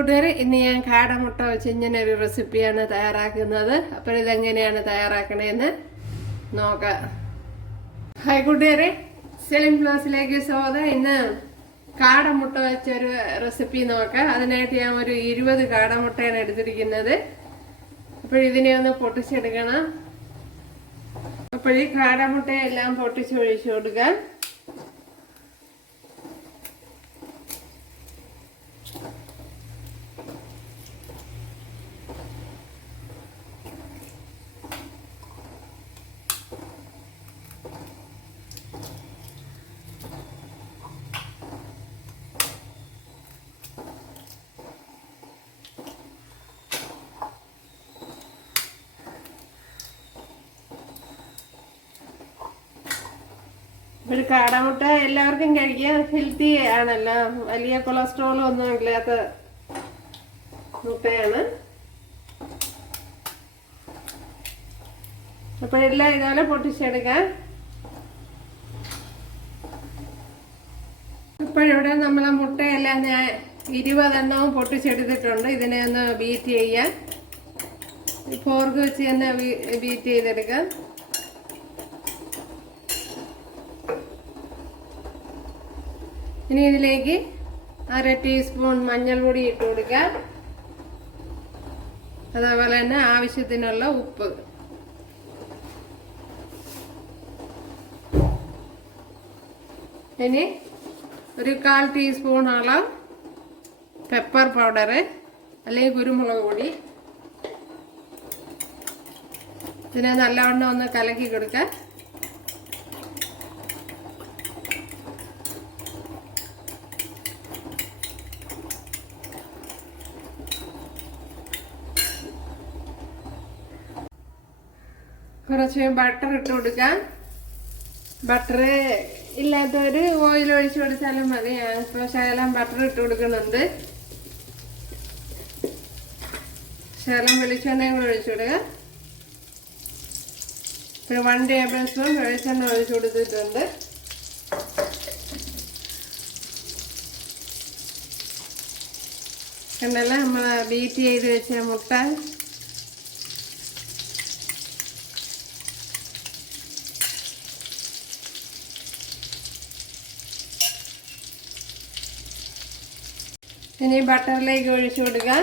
കൂട്ടുകാരെ ഇന്ന് ഞാൻ കാടമുട്ട വെച്ച് ഇങ്ങനെ ഒരു റെസിപ്പിയാണ് തയ്യാറാക്കുന്നത്. അപ്പോൾ ഇതെങ്ങനെയാണ് തയ്യാറാക്കണേന്ന് നോക്കാം. ഹായ് കൂട്ടുകാരെ. സെലിം ക്ലാസ്സിലേക്ക് സ്വാഗതം. ഇന്ന് കാടമുട്ട വെച്ചൊരു റെസിപ്പി നോക്കാം. അതിനായിട്ട് ഞാൻ ഒരു ഇരുപത് കാടമുട്ടയാണ് എടുത്തിരിക്കുന്നത്. അപ്പോൾ ഇതിനെ ഒന്ന് പൊട്ടിച്ചെടുക്കണം. അപ്പോൾ ഈ കാടമുട്ടയെല്ലാം പൊട്ടിച്ച് ഒഴിച്ചു കൊടുക്കാം. ഒരു കാടമുട്ട എല്ലാവർക്കും കഴിക്കാൻ ഹെൽത്തി ആണല്ലോ. വലിയ കൊളസ്ട്രോൾ ഒന്നും ഇല്ലാത്ത മുട്ടയാണ്. അപ്പൊ എല്ലാം ഇതുപോലെ പൊട്ടിച്ചെടുക്കാം. ഇപ്പോഴിവിടെ നമ്മളെ മുട്ടയെല്ലാം ഞാൻ ഇരുപതെണ്ണവും പൊട്ടിച്ചെടുത്തിട്ടുണ്ട്. ഇതിനെ ഒന്ന് ബീറ്റ് ചെയ്യാൻ. ഫോർക്ക് വെച്ച് തന്നെ ബീറ്റ് ചെയ്തെടുക്കാം. ഇനി ഇതിലേക്ക് അര ടീസ്പൂൺ മഞ്ഞൾപ്പൊടി ഇട്ട് കൊടുക്കാം. അതേപോലെ തന്നെ ആവശ്യത്തിനുള്ള ഉപ്പ്. ഇനി ഒരു കാൽ ടീസ്പൂണോളം പെപ്പർ പൗഡർ അല്ലെങ്കിൽ കുരുമുളക് പൊടി. ഇതിനെ നല്ലവണ്ണം ഒന്ന് കലക്കി കൊടുക്കാം. കുറച്ച് ബട്ടർ ഇട്ട് കൊടുക്കാം. ബട്ടർ ഇല്ലാത്തവർ ഓയിൽ ഒഴിച്ചു കൊടുത്താലും മതി. ഇപ്പോൾ ശകലം ബട്ടർ ഇട്ട് കൊടുക്കുന്നുണ്ട്. ശകലം വെളിച്ചെണ്ണയും കൂടെ ഒഴിച്ചു കൊടുക്കുക ഒരു വൺ ടേബിൾ സ്പൂൺ വെളിച്ചെണ്ണ ഒഴിച്ചു കൊടുത്തിട്ടുണ്ട്. കണ്ടല്ല? നമ്മൾ ബീറ്റ് ചെയ്ത് വെച്ച മുട്ട. ഇനി ബട്ടറിലേക്ക് ഒഴിച്ചു കൊടുക്കാം.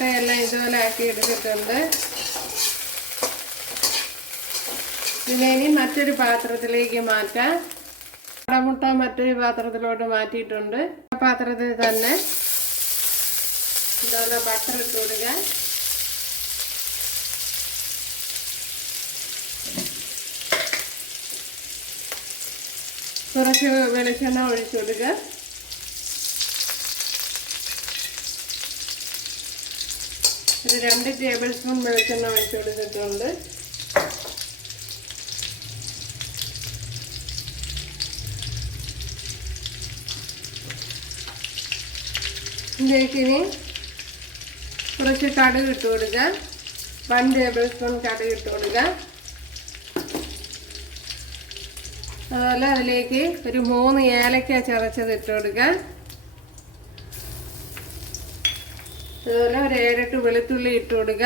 കാടമുട്ടയെല്ലാം ഇതുപോലെ ആക്കി എടുത്തിട്ടുണ്ട്. ഇതിനെ മറ്റൊരു പാത്രത്തിലേക്ക് മാറ്റാം. കടമുട്ട മറ്റൊരു പാത്രത്തിലോട്ട് മാറ്റിയിട്ടുണ്ട്. പാത്രത്തിൽ തന്നെ ഇതുപോലെ ബട്ടർ ഇട്ട് കൊടുക്കുക കുറച്ച് വെളിച്ചെണ്ണ ഒഴിച്ചു കൊടുക്കുക ഒരു രണ്ട് ടേബിൾ സ്പൂൺ വെളിച്ചെണ്ണ ഒഴിച്ചു കൊടുത്തിട്ടുണ്ട്. ഇതിലേക്ക് ഇനി കുറച്ച് കടുക് ഇട്ട് കൊടുക്കുക. വൺ ടേബിൾ സ്പൂൺ കടുക് ഇട്ട് കൊടുക്കുക. അതുപോലെ അതിലേക്ക് ഒരു മൂന്ന് ഏലക്ക ചതച്ചത് ഇട്ട് കൊടുക്കുക. അതുപോലെ ഒരു വെളുത്തുള്ളി ഇട്ട് കൊടുക്കുക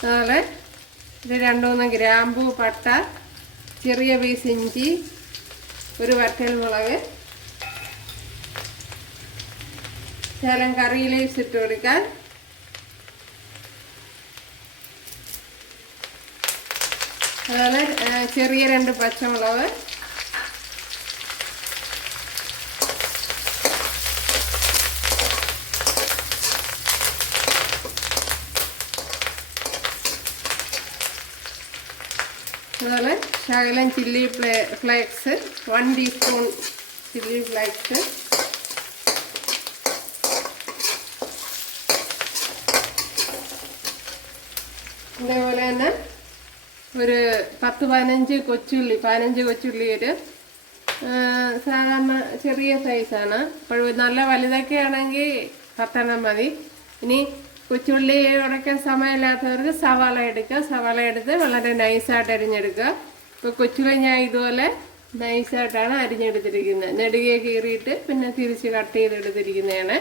അതുപോലെ ഇത് രണ്ടുമൂന്ന് ഗ്രാമ്പൂ പട്ട ചെറിയ പീസ് ഇഞ്ചി ഒരു വറ്റൽ മുളക് ശകലം കറി ലീവ്സ് ഇട്ട് കൊടുക്കാൻ അതുപോലെ ചെറിയ രണ്ട് പച്ചമുളക് അതുപോലെ ശകലം chilli fla flakes one teaspoon chilli flakes അതേപോലെ തന്നെ ഒരു പത്ത് പതിനഞ്ച് കൊച്ചുള്ളി പതിനഞ്ച് കൊച്ചുള്ളി ഒരു സാധാരണ ചെറിയ സൈസാണ് അപ്പോൾ നല്ല വലുതൊക്കെ ആണെങ്കിൽ പത്തെണ്ണം മതി. ഇനി കൊച്ചുള്ളി ഉടയ്ക്കാൻ സമയമില്ലാത്തവർക്ക് സവാള എടുക്കുക. സവാള എടുത്ത് വളരെ നൈസായിട്ട് അരിഞ്ഞെടുക്കുക. ഇപ്പോൾ കൊച്ചുള്ളി ഞാൻ ഇതുപോലെ നൈസായിട്ടാണ് അരിഞ്ഞെടുത്തിരിക്കുന്നത്. നെടുകെ കീറിയിട്ട് പിന്നെ തിരിച്ച് കട്ട് ചെയ്തെടുത്തിരിക്കുന്നതാണ്.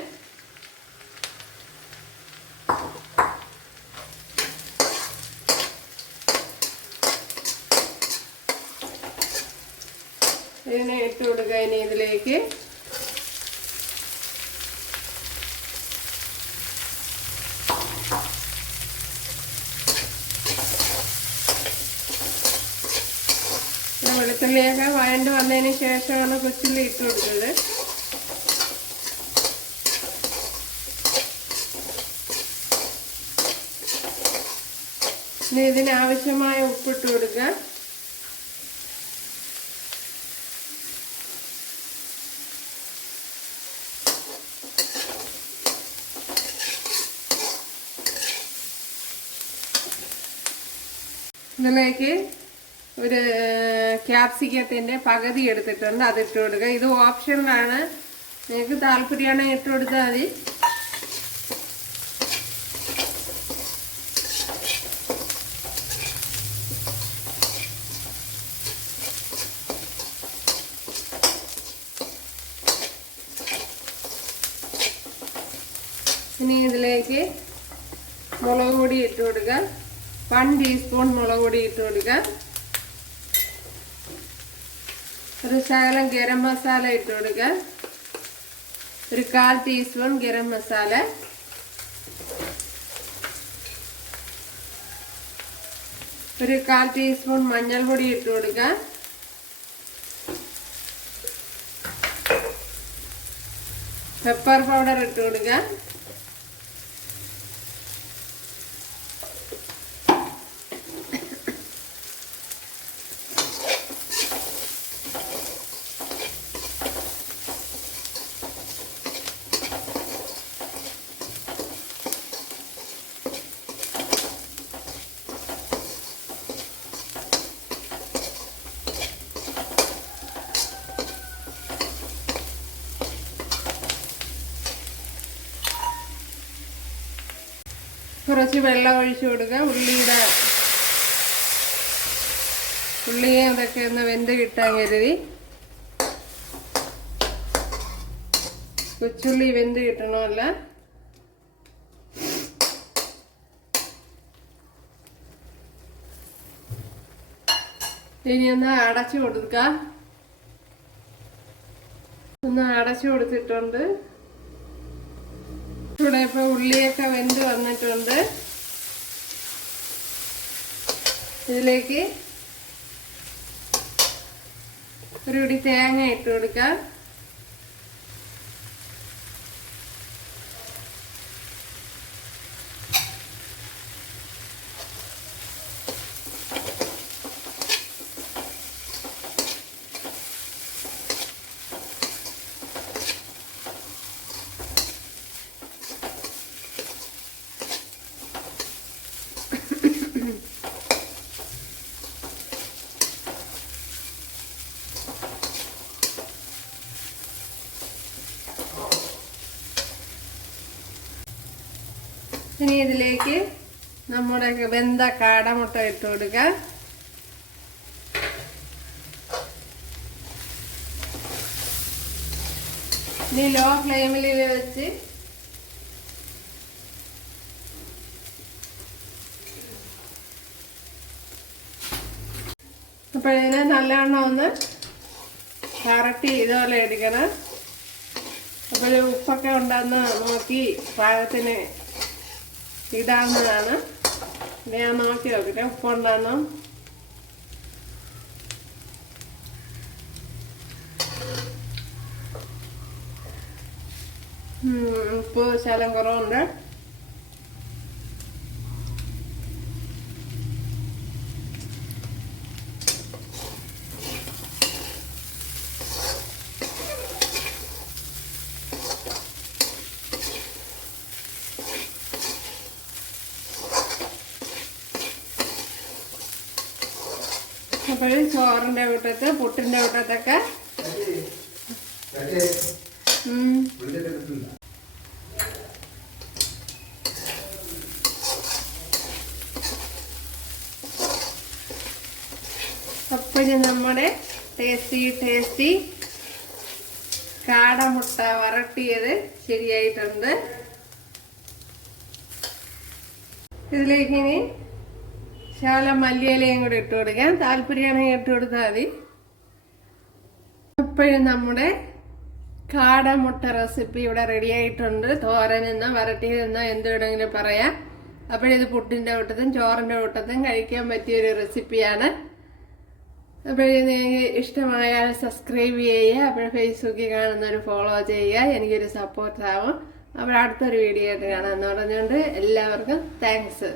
ഇതിനെ ഇട്ട് കൊടുക്കുക ഇനി ഇതിലേക്ക്. വെളുത്തുള്ളിയൊക്കെ വഴണ്ട് വന്നതിന് ശേഷമാണ് കൊച്ചുള്ളി ഇട്ട് കൊടുത്തത്. ഇനി ഇതിനാവശ്യമായ ഉപ്പിട്ട് കൊടുക്കുക. ഇതിലേക്ക് ഒരു ക്യാപ്സിക്കത്തിന്റെ പകുതി എടുത്തിട്ടുണ്ട്. അത് ഇട്ട് കൊടുക്കുക. ഇത് ഓപ്ഷനിലാണ് നിങ്ങൾക്ക് താല്പര്യമാണെങ്കിൽ ഇട്ട് കൊടുത്താൽ മതി. ഇനി ഇതിലേക്ക് മുളക് പൊടി ഇട്ട് കൊടുക്കുക. വൺ ടീസ്പൂൺ മുളക് പൊടി ഇട്ട് കൊടുക്കുക. ഒരു ശകലം ഗരം മസാല ഇട്ട് കൊടുക്കുക ഒരു കാൽ ടീസ്പൂൺ ഗരം മസാല. ഒരു കാൽ ടീസ്പൂൺ മഞ്ഞൾപ്പൊടി ഇട്ട് കൊടുക്കുക പെപ്പർ പൗഡർ ഇട്ട് കൊടുക്കുക കുറച്ച് വെള്ളം ഒഴിച്ചു കൊടുക്കുക. ഉള്ളിയുടെ ഉള്ളിയെ അതൊക്കെ ഒന്ന് വെന്ത് കിട്ടാൻ കരുതി. കൊച്ചുള്ളി വെന്ത് കിട്ടണമല്ല. ഇനി ഒന്ന് അടച്ചു കൊടുക്കുക ഒന്ന് അടച്ചു കൊടുത്തിട്ടുണ്ട്. ഇവിടെ ഇപ്പൊ ഉള്ളിയൊക്കെ വെന്ത് വന്നിട്ടുണ്ട്. ഇതിലേക്ക് ഒരു പിടി തേങ്ങ ഇട്ട് കൊടുക്കാം. ഇനി ഇതിലേക്ക് നമ്മുടെ വെന്ത കാടമുട്ട ഇട്ട് കൊടുക്കാം. ഇനി ലോ ഫ്ലെയിമിൽ വെച്ച് അപ്പോൾ ഇതിനെ നല്ലവണ്ണം ഒന്ന് കറക്റ്റ് ഇതുപോലെ എടുക്കണം. അപ്പോൾ ഉപ്പൊക്കെ ഉണ്ടെന്ന് നോക്കി പാകത്തിന് ഇടാവുന്നതാണ്. ഞാൻ നോക്കി നോക്കട്ടെ ഉപ്പുണ്ടാന്നോ? ഉപ്പ് ശലം കുറവുണ്ട്. അപ്പോഴും ചോറിന്റെ കൂട്ടത്ത് പുട്ടിന്റെ കൂട്ടത്തൊക്കെ. അപ്പോഴും നമ്മുടെ ടേസ്റ്റി ടേസ്റ്റി കാടമുട്ട വരട്ടിയത് ശരിയായിട്ടുണ്ട്. ഇതിലേക്ക് ഇനി ശാല മല്ലിയിലയും കൂടെ ഇട്ട് കൊടുക്കാം. താല്പര്യമാണെങ്കിൽ ഇട്ട് കൊടുത്താൽ മതി. ഇപ്പോഴും നമ്മുടെ കാടമുട്ട റെസിപ്പി ഇവിടെ റെഡി ആയിട്ടുണ്ട്. തോരനെന്നോ വരട്ടിയതെന്നോ എന്ത് വേണമെങ്കിലും പറയാം. അപ്പോഴിത് പുട്ടിന്റെ കൂട്ടത്തും ചോറിന്റെ കൂട്ടത്തും കഴിക്കാൻ പറ്റിയൊരു റെസിപ്പിയാണ് അപ്പോഴേ നിങ്ങൾക്ക് ഇഷ്ടമായാൽ സബ്സ്ക്രൈബ് ചെയ്യുക. അപ്പോൾ ഫേസ്ബുക്കിൽ കാണുന്നവർ ഫോളോ ചെയ്യുക. എനിക്കൊരു സപ്പോർട്ടാവും അപ്പോൾ അടുത്തൊരു വീഡിയോ ആയിട്ട് കാണാമെന്ന് പറഞ്ഞുകൊണ്ട് എല്ലാവർക്കും താങ്ക്സ്